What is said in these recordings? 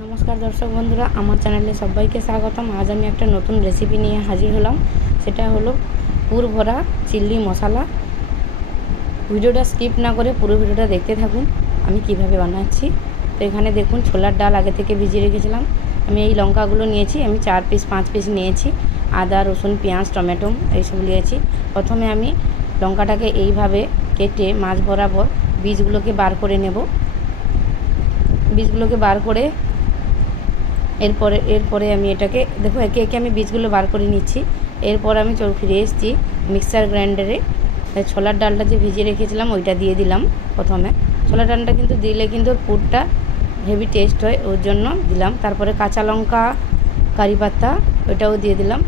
नमस्कार दर्शक बंधुरा आमार चैनेले सबाइके स्वागतम। आज आमी एक नतून रेसिपि निये हाजिर हलाम। सेटा हलो पुर भरा चिल्ली मशाला। भिडियोटा स्किप ना करे पुरो भिडियोटा देखते थाकुन आमी किभाबे बानाচ্ছি। तो एखाने देखुन छोलार डाल आगे थेके भिजिए रेखेছিলাম। आमी এই লঙ্কাগুলো নিয়েছি, আমি 4 পিস 5 পিস নিয়েছি। আদা রসুন পেঁয়াজ টমেটো এইসব নিয়েছি। প্রথমে আমি লঙ্কাটাকে এইভাবে কেটে মাছ বরাবর বীজগুলোকে বার করে নেব। বীজগুলোকে বার করে এরপরে আমি এটাকে দেখো একে একে আমি বীজগুলো বার করে নিচ্ছি। এরপর আমি ফিরে এসেছি মিক্সার গ্রাইন্ডারে ছোলার ডালটা যে ভিজিয়ে রেখেছিলাম ওইটা দিয়ে দিলাম। প্রথমে ছোলার ডালটা কিন্তু দিলে কিন্তু পুরটা হেভি টেস্ট হয়, ওর জন্য দিলাম। তারপরে কাঁচা লঙ্কা কারি পাতা ওইটাও দিয়ে দিলাম।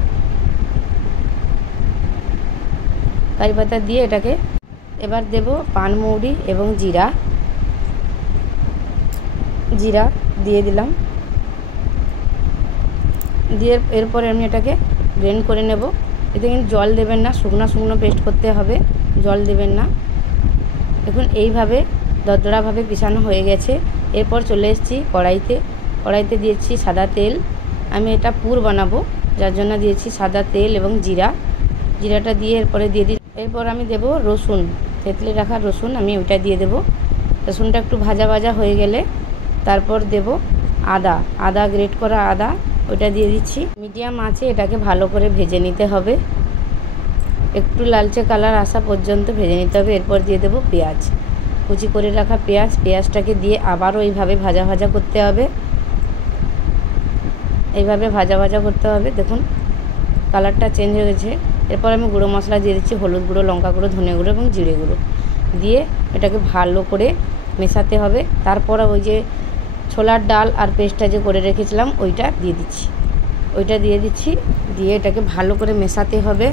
কারি পাতা দিয়ে এটাকে এবার দেব পানমৌরি এবং জিরা দিয়ে দিলাম। দিয়ে এরপরে আমি এটাকে ব্লেন্ড করে নেব। এতে কিন্তু জল দেবেন না, শুকনো শুকনো পেস্ট করতে হবে, জল দেবেন না। দেখুন এইভাবে দরদরাভাবে পিষানো হয়ে গেছে। এরপর চলে এসেছি কড়াইতে দিয়েছি সাদা তেল। আমি এটা পুর বানাবো যার জন্য দিয়েছি সাদা তেল এবং জিরাটা দিয়ে এরপর আমি দেব রসুন, থেতলে রাখা রসুন আমি ওইটা দিয়ে দেব। রসুনটা একটু ভাজা ভাজা হয়ে গেলে তারপর দেব আদা গ্রেট করা আদা ওইটা দিয়ে দিচ্ছি। মিডিয়াম আঁচে এটাকে ভালো করে ভেজে নিতে হবে, একটু লালচে কালার আসা পর্যন্ত ভেজে নিতে হবে। এরপর দিয়ে দেব পেঁয়াজ, কুচি করে রাখা পেঁয়াজটাকে দিয়ে আবারও এইভাবে ভাজা ভাজা করতে হবে। এইভাবে ভাজা ভাজা করতে হবে। দেখুন কালারটা চেঞ্জ হয়ে গেছে। এরপর আমি গুঁড়ো মশলা দিয়ে দিচ্ছি, হলুদ গুঁড়ো লঙ্কা গুঁড়ো ধনে গুঁড়ো এবং জিরে গুঁড়ো দিয়ে এটাকে ভালো করে মেশাতে হবে। তারপর ওই যে ছোলার ডাল আর পেস্টটা যে করে রেখেছিলাম ওইটা দিয়ে দিচ্ছি। দিয়ে এটাকে ভালো করে মেশাতে হবে।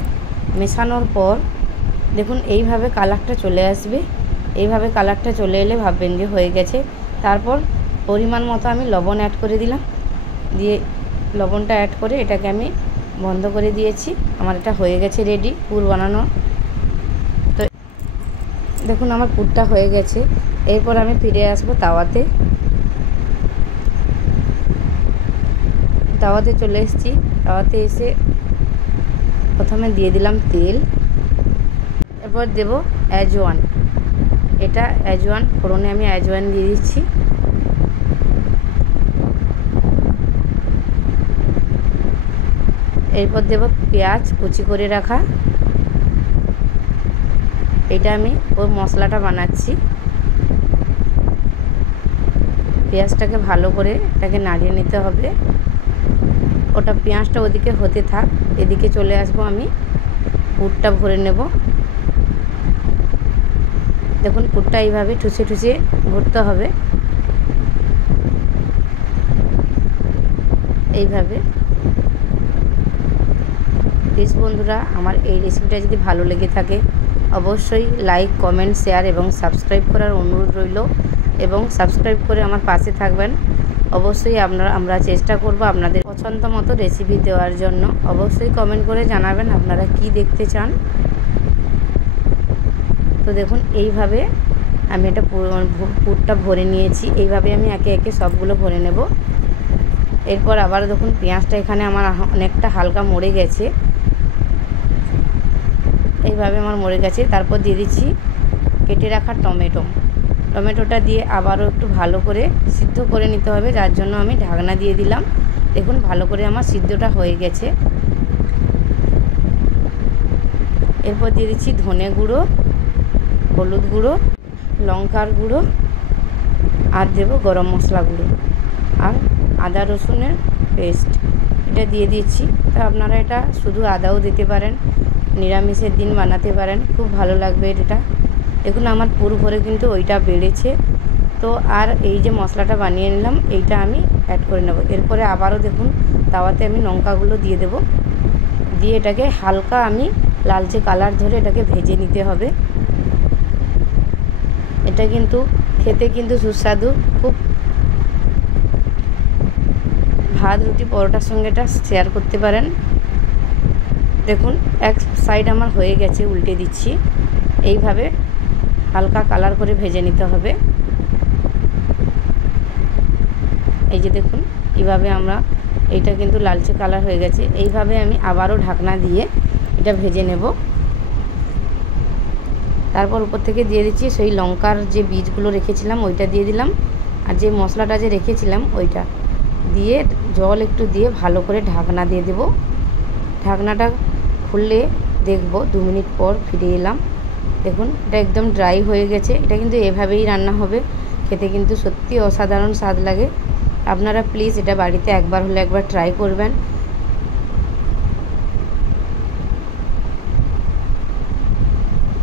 মেশানোর পর দেখুন এইভাবে কালারটা চলে আসবে। এইভাবে কালারটা চলে এলে ভাববেন যে হয়ে গেছে। তারপর পরিমাণ মতো আমি লবণ অ্যাড করে দিলাম। দিয়ে লবণটা অ্যাড করে এটাকে আমি বন্ধ করে দিয়েছি। আমার এটা হয়ে গেছে রেডি পুর বানানো। তো দেখুন আমার পুরটা হয়ে গেছে। এরপর আমি ফিরে আসবো তাওয়াতে চলে এসেছি। তাওয়াতে এসে প্রথমে দিয়ে দিলাম তেল, এরপর দেব অ্যাজওয়ান। এটা অ্যাজওয়ান ফোড়নে আমি অ্যাজওয়ান দিয়ে দিচ্ছি। এরপর দেব পেঁয়াজ কুচি করে রাখা। এটা আমি ওর মশলাটা বানাচ্ছি। পেঁয়াজটাকে ভালো করে এটাকে নাড়িয়ে নিতে হবে। ওটা পেঁয়াজটা ওদিকে হতে থাক, এদিকে চলে আসবো আমি পুরটা ভরে নেব। দেখুন পুরটা এইভাবে ঠুসে ঠুসে ভরতে হবে। এইভাবে প্লিজ বন্ধুরা আমার এই রেসিপিটা যদি ভালো লেগে থাকে অবশ্যই লাইক কমেন্ট শেয়ার এবং সাবস্ক্রাইব করার অনুরোধ রইল এবং সাবস্ক্রাইব করে আমার পাশে থাকবেন। অবশ্যই আমরা চেষ্টা করব আপনাদের পছন্দ মতো রেসিপি দেওয়ার জন্য। অবশ্যই কমেন্ট করে জানাবেন আপনারা কি দেখতে চান। তো দেখুন এইভাবে আমি এটা পুরটা ভরে নিয়েছি। এইভাবে আমি একে একে সবগুলো ভরে নেব। এরপর আবার দেখুন পেঁয়াজটা এখানে আমার অনেকটা হালকা মরে গেছে। এইভাবে আমার মরে গেছে। তারপর দিয়ে দিচ্ছি কেটে রাখা টমেটোটা দিয়ে আবারও একটু ভালো করে সিদ্ধ করে নিতে হবে, যার জন্য আমি ঢাকনা দিয়ে দিলাম। দেখুন ভালো করে আমার সিদ্ধটা হয়ে গেছে। এরপর দিয়ে দিচ্ছি ধনে গুঁড়ো, হলুদ গুঁড়ো, লঙ্কার গুঁড়ো আর দেব গরম মশলা গুঁড়ো আর আদা রসুনের পেস্ট এটা দিয়ে দিচ্ছি। তা আপনারা এটা শুধু আদাও দিতে পারেন, নিরামিষের দিন বানাতে পারেন, খুব ভালো লাগবে এটা। দেখুন আমার পুর ভরে কিন্তু ওইটা বেড়েছে। তো আর এই যে মশলাটা বানিয়ে নিলাম এইটা আমি অ্যাড করে নেব। এরপরে আবারও দেখুন তাওয়াতে আমি লঙ্কাগুলো দিয়ে দেব। দিয়ে এটাকে হালকা আমি লালচে কালার ধরে এটাকে ভেজে নিতে হবে। এটা কিন্তু খেতে কিন্তু সুস্বাদু, খুব ভাত রুটি পরোটার সঙ্গে এটা শেয়ার করতে পারেন। দেখুন এক সাইড আমার হয়ে গেছে, উল্টে দিচ্ছি। এইভাবে হালকা কালার করে ভেজে নিতে হবে। এই যে দেখুন কীভাবে আমরা, এইটা কিন্তু লালচে কালার হয়ে গেছে। এইভাবে আমি আবারও ঢাকনা দিয়ে এটা ভেজে নেব। তারপর উপর থেকে দিয়ে দিচ্ছি সেই লঙ্কার যে বীজগুলো রেখেছিলাম ওইটা দিয়ে দিলাম, আর যে মশলাটা যে রেখেছিলাম ওইটা দিয়ে জল একটু দিয়ে ভালো করে ঢাকনা দিয়ে দেব। ঢাকনাটা খুললে দেখব 2 মিনিট পর ফিরে এলাম। দেখুন এটা একদম ড্রাই হয়ে গেছে। এটা কিন্তু এভাবেই রান্না হবে, খেতে কিন্তু সত্যি অসাধারণ স্বাদ লাগে। আপনারা প্লিজ এটা বাড়িতে একবার হলে একবার ট্রাই করবেন।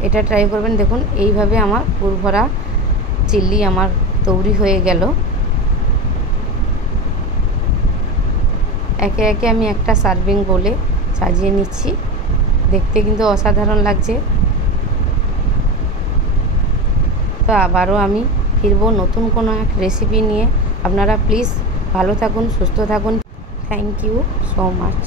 এটা ট্রাই করবেন। দেখুন এইভাবে আমার পুরভরা চিল্লি আমার তৈরি হয়ে গেল। একে একে আমি একটা সার্ভিং বোলে সাজিয়ে নিচ্ছি। দেখতে কিন্তু অসাধারণ লাগছে। তো আবারও আমি ফিরবো নতুন কোনো এক রেসিপি নিয়ে। আপনারা প্লিজ ভালো থাকুন, সুস্থ থাকুন। Thank you so much.